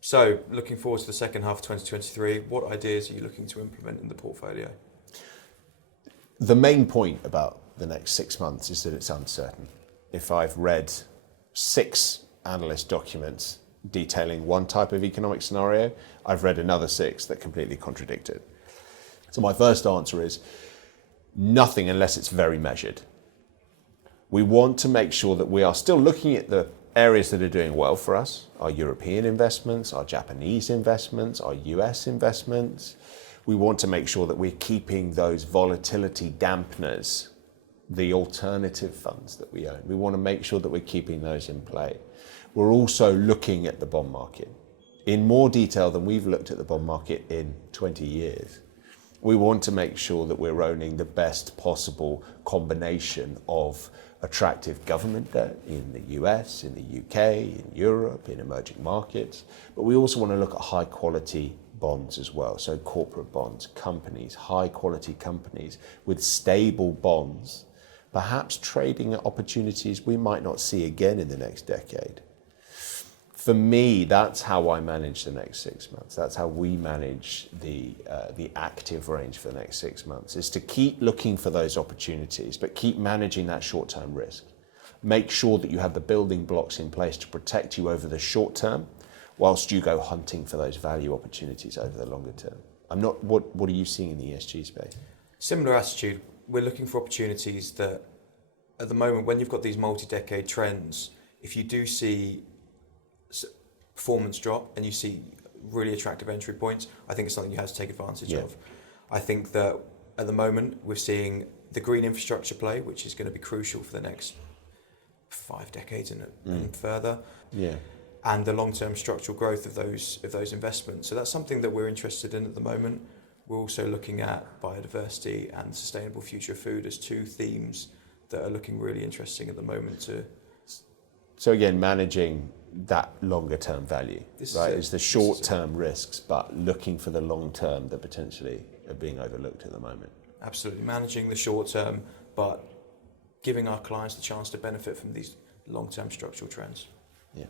So, looking forward to the second half of 2023, what ideas are you looking to implement in the portfolio? The main point about the next 6 months is that it's uncertain. If I've read 6 analyst documents detailing one type of economic scenario, I've read another 6 that completely contradict it. So my first answer is nothing unless it's very measured. We want to make sure that we are still looking at the areas that are doing well for us, our European investments, our Japanese investments, our US investments. We want to make sure that we're keeping those volatility dampeners, the alternative funds that we own. We want to make sure that we're keeping those in play. We're also looking at the bond market in more detail than we've looked at the bond market in 20 years. We want to make sure that we're owning the best possible combination of attractive government debt in the US, in the UK, in Europe, in emerging markets. But we also want to look at high quality bonds as well. So corporate bonds, companies, high quality companies with stable bonds, perhaps trading at opportunities we might not see again in the next decade. For me, that's how I manage the next 6 months. That's how we manage the active range for the next 6 months, is to keep looking for those opportunities, but keep managing that short-term risk. Make sure that you have the building blocks in place to protect you over the short term, whilst you go hunting for those value opportunities over the longer term. What are you seeing in the ESG space? Similar attitude. We're looking for opportunities that, at the moment, when you've got these multi-decade trends, if you do see performance drop and you see really attractive entry points, I think it's something you have to take advantage of. I think that at the moment we're seeing the green infrastructure play, which is going to be crucial for the next 5 decades and further. Yeah. And the long-term structural growth of those investments. So that's something that we're interested in at the moment. We're also looking at biodiversity and sustainable future food as 2 themes that are looking really interesting at the moment. So again, managing that longer term value, right? It's the short term risks, but looking for the long term that potentially are being overlooked at the moment. Absolutely, managing the short term, but giving our clients the chance to benefit from these long term structural trends. Yeah.